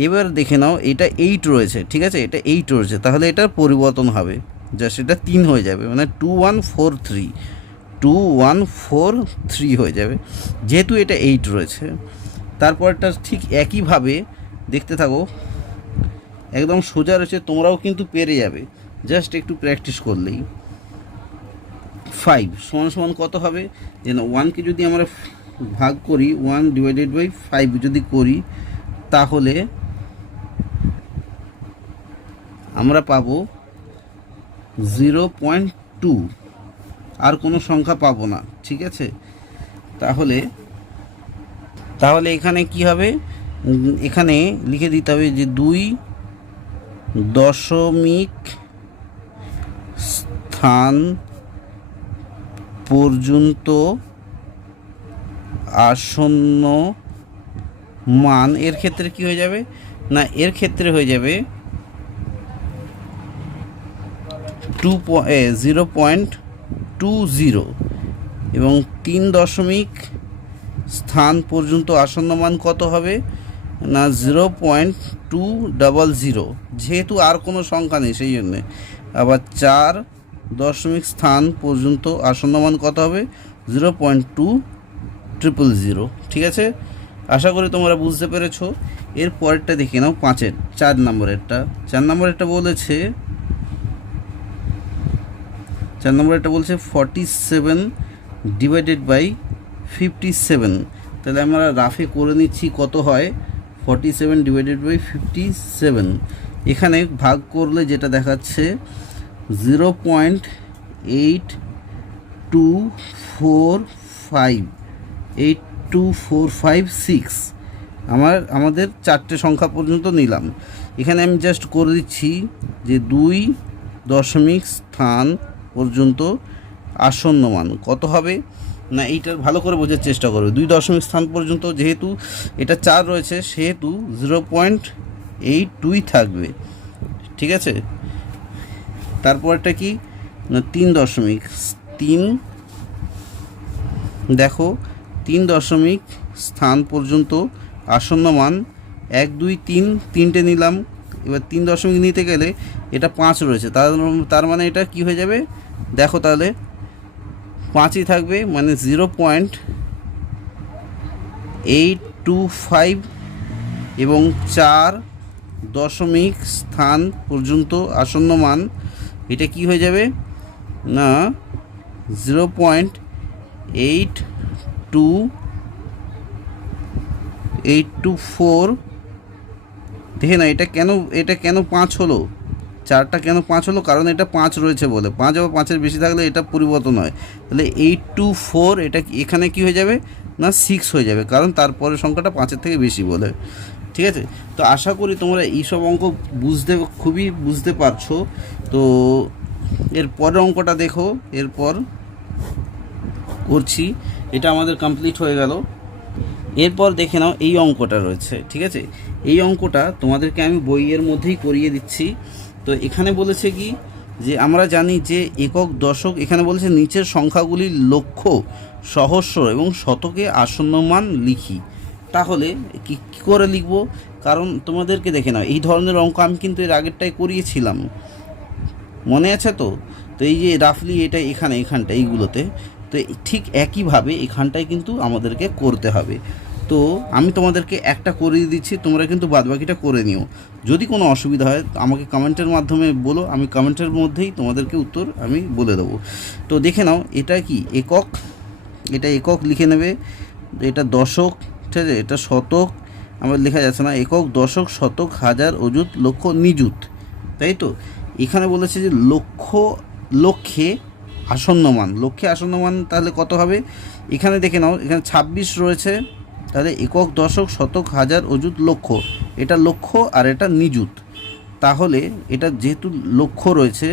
এবার দেখে নাও এটা 8 রয়েছে, ঠিক আছে, এটা 8 রয়েছে, তাহলে এটার পরিবর্তন হবে, জাস্ট এটা 3 হয়ে যাবে, মানে 2143 হয়ে যাবে, যেহেতু এটা 8 রয়েছে। তারপরটা ঠিক একইভাবে দেখতে থাকো, একদম সোজা রয়েছে, তোমরাও কিন্তু পেরে যাবে, জাস্ট একটু প্র্যাকটিস করলেই। 5 সমান কত হবে যেন 1কে যদি আমরা ভাগ করি 1/5 যদি করি তাহলে আমরা পাবো 0.2, আর কোনো সংখ্যা পাবো না, ঠিক আছে। তাহলে এখানে কি হবে, এখানে লিখে দিতে হবে যে 2 দশমিক স্থান পর্যন্ত আসন্ন মান, এর ক্ষেত্রে কি হয়ে যাবে না এর ক্ষেত্রে হয়ে যাবে 0.20, এবং 3 দশমিক স্থান পর্যন্ত আসন্ন মান কত হবে না 0.200, যেহেতু আর কোনো সংখ্যা নেই সেই জন্যে। আবার 4 দশমিক স্থান পর্যন্ত আসন্ন মান কত হবে? 0.2000। ঠিক আছে, আশা করি তোমরা বুঝতে পেরেছো। এর পরেরটা দেখে নাও, 4 নম্বরেরটা। 4 নম্বরেরটা বলেছে 47 ডিভাইডেড বাই 57। তাহলে আমরা রাফে করে নিচ্ছি কত হয় 47 ডিভাইডেড বাই 57। এখানে ভাগ করলে যেটা দেখাচ্ছে 0.8245 আমাদের 4টে সংখ্যা পর্যন্ত নিলাম। এখানে আমি জাস্ট করে দিচ্ছি যে 2 দশমিক স্থান পর্যন্ত আসন্ন মান কত হবে না, এইটার ভালো করে বোঝার চেষ্টা করবে। 2 দশমিক স্থান পর্যন্ত, যেহেতু এটা 4 রয়েছে সেহেতু 0.82 থাকবে। ঠিক আছে, তারপরটা কি না 3 দেখো 3 দশমিক স্থান পর্যন্ত আসন্ন মান 1 2 3 তিনটে নিলাম। এবার 3 দশমিক নিতে গেলে এটা 5 রয়েছে, তার মানে এটা কি হয়ে যাবে দেখো, তাহলে 5ই থাকবে, মানে 0.825 এবং 4 দশমিক স্থান পর্যন্ত আসন্ন মান এটা কি হয়ে যাবে না 0.824। দেখে না এটা কেন 5 হলো, 4টা কেন 5 হলো, কারণ এটা 5 রয়েছে বলে। 5 বা 5-এর বেশি থাকলে এটা পরিবর্তন হয়। তাহলে 824 এটা এখানে কি হয়ে যাবে না 6 হয়ে যাবে, কারণ তারপরের সংখ্যাটা 5-এর থেকে বেশি বলে। ঠিক আছে, তো আশা করি তোমরা এইসব অঙ্ক খুবই বুঝতে পারছো। তো এর পরের অঙ্কটা দেখো, এরপর করছি, এটা আমাদের কমপ্লিট হয়ে গেল। এরপর দেখে নাও এই অঙ্কটা রয়েছে। ঠিক আছে, এই অঙ্কটা তোমাদেরকে আমি বইয়ের মধ্যেই করিয়ে দিচ্ছি। তো এখানে বলেছে কি যে আমরা জানি যে একক, দশক, এখানে বলেছে নিচের সংখ্যাগুলির লক্ষ, সহস্র এবং শতকে আসন্ন মান লিখি। তাহলে কী করে লিখব, কারণ তোমাদেরকে দেখে নাও এই ধরনের অঙ্ক আমি কিন্তু এর আগেরটাই করিয়েছিলাম, মনে আছে তো? তো এই যে রাফলি এটা এখানটা এইগুলোতে, তো ঠিক একইভাবে এখানটায় কিন্তু আমাদেরকে করতে হবে। তো আমি তোমাদেরকে একটা করিয়ে দিচ্ছি, তোমরা কিন্তু বাদবাকিটা করে নিও। যদি কোনো অসুবিধা হয় আমাকে কমেন্টের মাধ্যমে বলো, আমি কমেন্টের মধ্যেই তোমাদেরকে উত্তর আমি বলে দেবো। তো দেখে নাও এটা কি একক, এটা একক লিখে নেবে, এটা দশক, ঠিক আছে, এটা শতক, আমার লেখা যাচ্ছে না, একক, দশক, শতক, হাজার, অযুত, লক্ষ, নিযুত, তাই তো? এখানে বলেছে যে লক্ষ্যে আসন্ন মান, তাহলে কত হবে? এখানে দেখে নাও, এখানে 26 রয়েছে, তাহলে একক, দশক, শতক, হাজার, অযুত, লক্ষ, এটা লক্ষ আর এটা নিযুত। তাহলে এটা যেহেতু লক্ষ রয়েছে,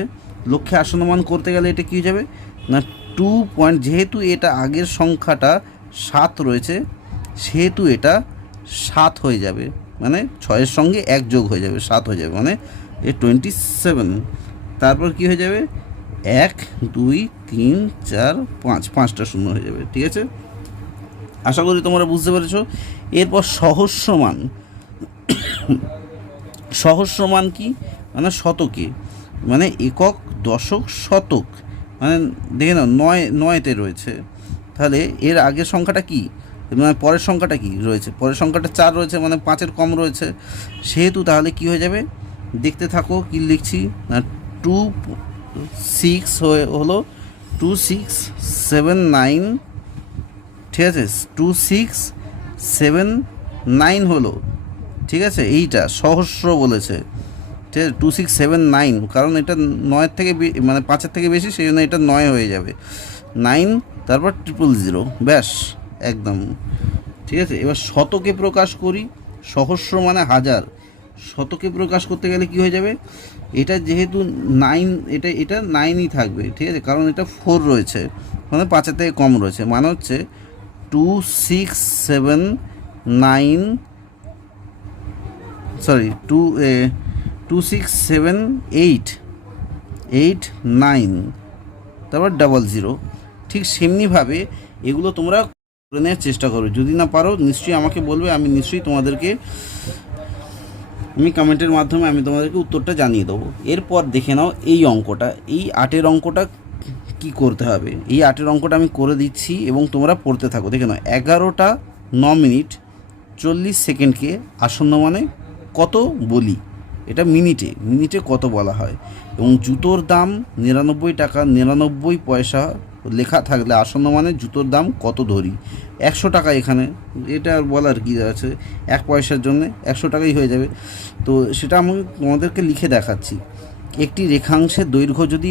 লক্ষ্যে আসন্ন মান করতে গেলে এটা কী হয়ে যাবে না 2 পয়েন্ট, যেহেতু এটা আগের সংখ্যাটা 7 রয়েছে সেহেতু এটা 7 হয়ে যাবে, মানে 6-এর সঙ্গে 1 যোগ হয়ে যাবে, 7 হয়ে যাবে, মানে 27। তারপর কি হয়ে যাবে 1 2 3 4 5, 5টা শূন্য হয়ে যাবে। ঠিক আছে, আশা করি তোমরা বুঝতে পেরেছো। এরপর সহস্র মান কি, মানে শতকে, মানে একক, দশক, শতক, মানে দেখে নাও 9তে রয়েছে, তাহলে এর আগের সংখ্যাটা কি, মানে পরের সংখ্যাটা কি রয়েছে, পরের সংখ্যাটা 4 রয়েছে, মানে 5-এর কম রয়েছে, সেহেতু তাহলে কি হয়ে যাবে দেখতে থাকো কি লিখছি না 26 হলো 2679। ঠিক আছে, 2679 হলো। ঠিক আছে, এইটা সহস্র বলেছে, ঠিক আছে, 2679, কারণ এটা 9-এর থেকে মানে 5-এর থেকে বেশি, সেই জন্য এটা 9 হয়ে যাবে, 9 তারপর 000, ব্যাস একদম। ঠিক আছে, এবার শতকে প্রকাশ করি, সহস্র মানে হাজার, শতকে প্রকাশ করতে গেলে কি হয়ে যাবে, এটা যেহেতু 9, এটা 9ই থাকবে। ঠিক আছে, কারণ এটা 4 রয়েছে, মানে 5-এর থেকে কম রয়েছে, মানে হচ্ছে 267889, তারপর 00। ঠিক সেমনিভাবে এগুলো তোমরা করে নেওয়ার চেষ্টা করো। যদি না পারো নিশ্চয়ই আমাকে বলবে, আমি নিশ্চয়ই তোমাদেরকে কমেন্টের মাধ্যমে আমি তোমাদেরকে উত্তরটা জানিয়ে দেবো। এরপর দেখে নাও এই অঙ্কটা, এই 8-এর অঙ্কটা কি করতে হবে। এই 8-এর অঙ্কটা আমি করে দিচ্ছি এবং তোমরা পড়তে থাকো। দেখে নাও 11টা 9 মিনিট 40 সেকেন্ডকে আসন্ন মানে কত বলি, এটা মিনিটে কত বলা হয়। এবং জুতোর দাম 99 টাকা 99 পয়সা লেখা থাকলে আসন্ন মানে জুতোর দাম কত ধরি। 100 টাকা, এখানে এটা আর বলার কি আছে, 1 পয়সার জন্য 100 টাকাই হয়ে যাবে। তো সেটা আমি তোমাদেরকে লিখে দেখাচ্ছি। একটি রেখাংশের দৈর্ঘ্য যদি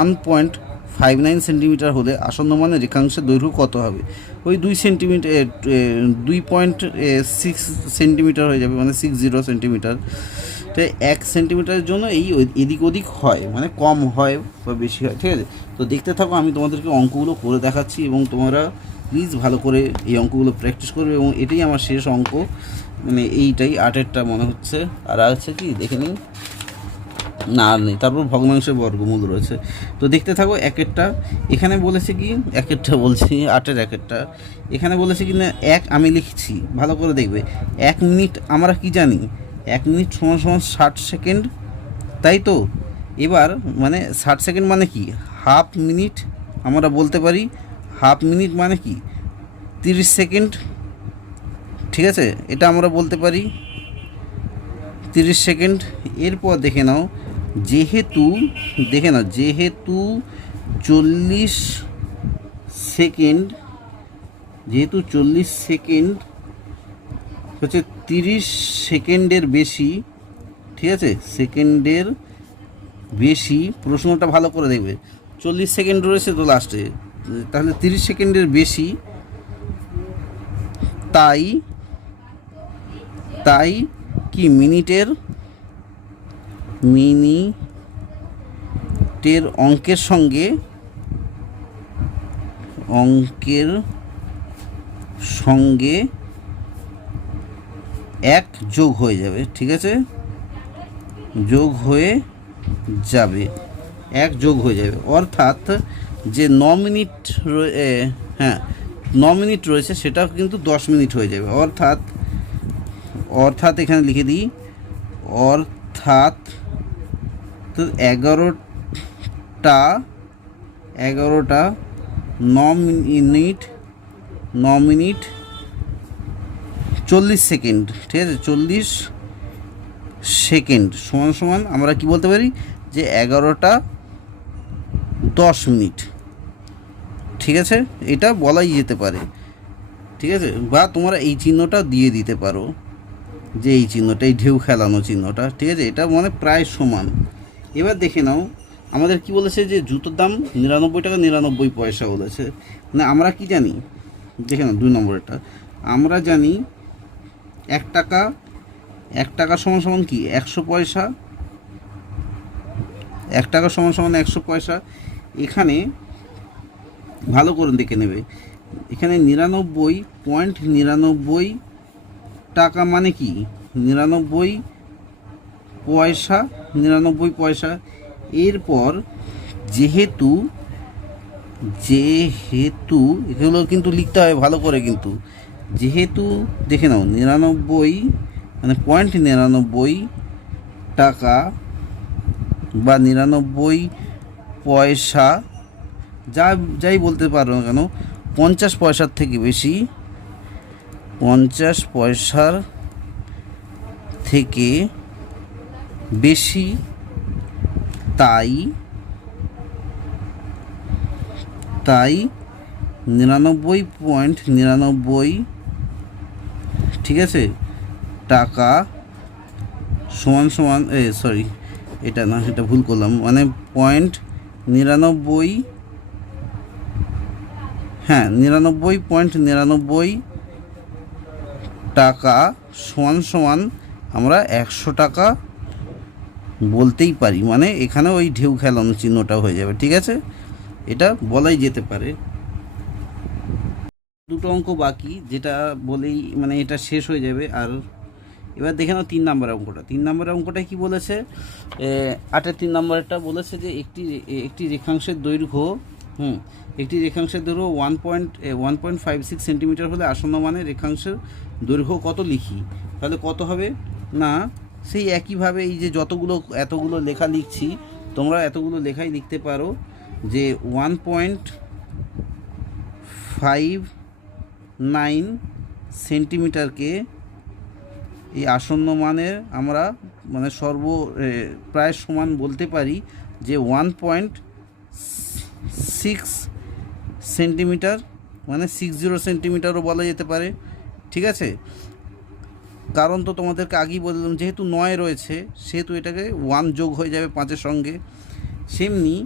1.59 সেন্টিমিটার হলে আসন্ন মানে রেখাংশের দৈর্ঘ্য কত হবে। ওই 2 সেন্টিমিটার 2.6 সেন্টিমিটার হয়ে যাবে, মানে 60 সেন্টিমিটার। তো 1 সেন্টিমিটারের জন্য এই এদিক ওদিক হয়, মানে কম হয় বা বেশি হয়, ঠিক আছে। তো দেখতে থাকো, আমি তোমাদেরকে অঙ্কগুলো করে দেখাচ্ছি এবং তোমরা প্লিজ ভালো করে এই অঙ্কগুলো প্র্যাকটিস করবে। এবং এটাই আমার শেষ অঙ্ক, মানে এইটাই 8-এরটা মনে হচ্ছে। আর আছে কি দেখে নিই, না আর নেই। তারপর ভগ্নাংশের বর্গমূল রয়েছে। তো দেখতে থাকো একেরটা। এখানে বলেছে কি, একেরটা বলছি 8-এর একেরটা, এখানে বলেছে কি না 1, আমি লিখছি ভালো করে দেখবে। 1 মিনিট আমরা কি জানি, 1 মিনিট সমান সমান 60 সেকেন্ড, তাই তো। এবার মানে 60 সেকেন্ড মানে কি, হাফ মিনিট আমরা বলতে পারি। হাফ মিনিট মানে কি 30 সেকেন্ড, ঠিক আছে, এটা আমরা বলতে পারি 30 সেকেন্ড। এরপর দেখে নাও, যেহেতু 40 সেকেন্ড, যেহেতু 40 সেকেন্ড হচ্ছে 30 সেকেন্ডের বেশি, ঠিক আছে, সেকেন্ডের বেশি। প্রশ্নটা ভালো করে দেখবে, 40 সেকেন্ড রয়েছে তো লাস্টে, তাহলে 30 সেকেন্ডের বেশি। তাই কি মিনিটের অঙ্কের সঙ্গে 1 যোগ হয়ে যাবে, ঠিক আছে, যোগ হয়ে যাবে, 1 যোগ হয়ে যাবে। অর্থাৎ যে 9 মিনিট 9 মিনিট রয়েছে সেটা কিন্তু 10 মিনিট হয়ে যাবে। অর্থাৎ এখানে লিখে দিই, অর্থাৎ তো 11টা 9 মিনিট 40 সেকেন্ড, ঠিক আছে, 40 সেকেন্ড সমান আমরা কি বলতে পারি যে 11টা 10 মিনিট, ঠিক আছে, এটা বলাই যেতে পারে, ঠিক আছে। বা তোমরা এই চিহ্নটা দিয়ে দিতে পারো, যে এই চিহ্নটা, এই ঢেউ খেলানো চিহ্নটা, ঠিক আছে, এটা মানে প্রায় সমান। এবার দেখে নাও আমাদের কি বলেছে, যে জুতোর দাম 99 টাকা 99 পয়সা বলেছে। মানে আমরা কি জানি, দেখে নাও 2 নম্বরটা, আমরা জানি 1 টাকা সমান কি 100 পয়সা, 1 টাকা সমান 100 পয়সা। এখানে ভালো করে দেখে নেবে, এখানে 99.99 টাকা মানে কি 99 পয়সা। এরপর যেহেতু এগুলো কিন্তু লিখতে হয় ভালো করে, কিন্তু যেহেতু দেখে নাও 99 মানে 0.99 টাকা বা 99 পয়সা, যাই বলতে পারো না কেন, 50 পয়সার থেকে বেশি, 50 পয়সার থেকে বেশি, তাই 99.99, ঠিক আছে, টাকা সমান সরি এটা না, এটা ভুল করলাম, মানে 99.99 টাকা সমান আমরা 100 টাকা বলতেই পারি। মানে এখানে ওই ঢেউ খেলানো চিহ্নটা হয়ে যাবে, ঠিক আছে, এটা বলাই যেতে পারে। 2টো অঙ্ক বাকি, যেটা বলেই মানে এটা শেষ হয়ে যাবে। আর এবার দেখে নাও 3 নম্বরের অঙ্কটা। 3 নম্বরের অঙ্কটা কি বলেছে, 8-এর 3 নম্বরটা বলেছে যে একটি রেখাংশের দৈর্ঘ্য একটি রেখাংশের দৈর্ঘ্য 1.56 সেন্টিমিটার হলে আসন্ন মানের রেখাংশের দৈর্ঘ্য কত লিখি। তাহলে কত হবে না, সেই একইভাবে এই যে এতগুলো লেখা লিখছি, তোমরা এতগুলো লেখাই লিখতে পারো যে 1.59 সেন্টিমিটারকে এই আসন্ন মানের আমরা মানে প্রায় সমান বলতে পারি যে 1.6 সেন্টিমিটার, মানে 60 সেন্টিমিটারও বলা যেতে পারে। ঠিক আছে, কারণ তো তোমাদেরকে আগেই বললাম যেহেতু 9 রয়েছে সেহেতু এটাকে 1 যোগ হয়ে যাবে 5-এর সঙ্গে। সেমনি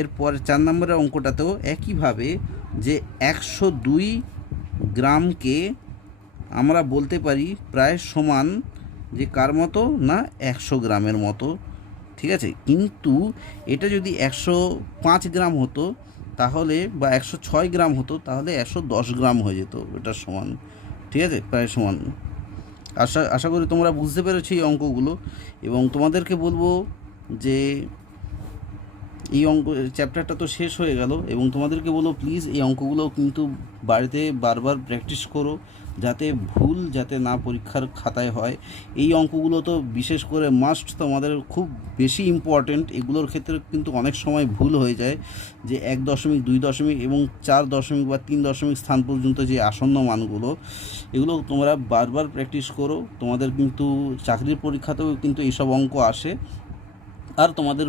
এরপর 4 নম্বরের অঙ্কটাতেও একইভাবে যে 102 গ্রামকে আমরা বলতে পারি প্রায় সমান যে কার মতো না 100 গ্রামের মতো। ঠিক আছে, কিন্তু এটা যদি 105 গ্রাম হতো তাহলে বা 106 গ্রাম হতো তাহলে 110 গ্রাম হয়ে যেত এটার সমান। ঠিক আছে, প্রায় সমান। আশা করি তোমরা বুঝতে পেরেছো এই অঙ্কগুলো, এবং তোমাদেরকে বলবো যে এই চ্যাপ্টারটা তো শেষ হয়ে গেল, এবং তোমাদেরকে বলবো প্লিজ এই অঙ্কগুলো কিন্তু বাড়িতে বারবার প্র্যাকটিস করো যাতে ভুল না পরীক্ষার খাতায় হয়। এই অঙ্কগুলো তো বিশেষ করে মাস্ট, তোমাদের খুব বেশি ইম্পর্টেন্ট। এগুলোর ক্ষেত্রে কিন্তু অনেক সময় ভুল হয়ে যায় যে 1 দশমিক 2 দশমিক এবং 4 দশমিক বা 3 দশমিক স্থান পর্যন্ত যে আসন্ন মানগুলো, এগুলো তোমরা বারবার প্র্যাকটিস করো। তোমাদের কিন্তু চাকরির পরীক্ষাতেও কিন্তু এইসব অঙ্ক আসে। আর তোমাদের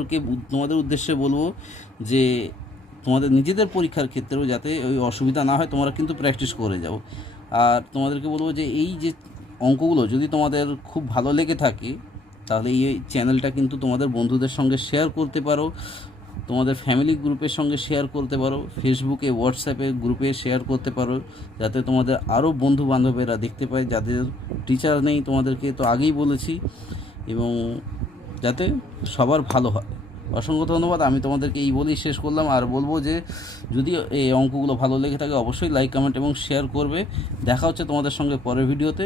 উদ্দেশ্যে বলবো যে তোমাদের নিজেদের পরীক্ষার ক্ষেত্রেও যাতে ওই অসুবিধা না হয় তোমরা কিন্তু প্র্যাকটিস করে যাও। আর তোমাদেরকে বলবো যে এই যে অঙ্কগুলো যদি তোমাদের খুব ভালো লেগে থাকে তাহলে এই চ্যানেলটা কিন্তু তোমাদের বন্ধুদের সঙ্গে শেয়ার করতে পারো, তোমাদের ফ্যামিলি গ্রুপের সঙ্গে শেয়ার করতে পারো, ফেসবুকে হোয়াটসঅ্যাপে গ্রুপে শেয়ার করতে পারো, যাতে তোমাদের আরও বন্ধু বান্ধবেরা দেখতে পায় যাদের টিচার নেই। তোমাদেরকে তো আগেই বলেছি, এবং যাতে সবার ভালো হয়। অসংখ্য ধন্যবাদ। আমি তোমাদেরকে এই বলেই শেষ করলাম, আর বলবো যে যদি এই অঙ্কগুলো ভালো লেগে থাকে অবশ্যই লাইক, কমেন্ট এবং শেয়ার করবে। দেখা হচ্ছে তোমাদের সঙ্গে পরের ভিডিওতে।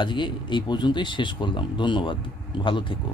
আজকে এই পর্যন্তই শেষ করলাম। ধন্যবাদ, ভালো থেকো।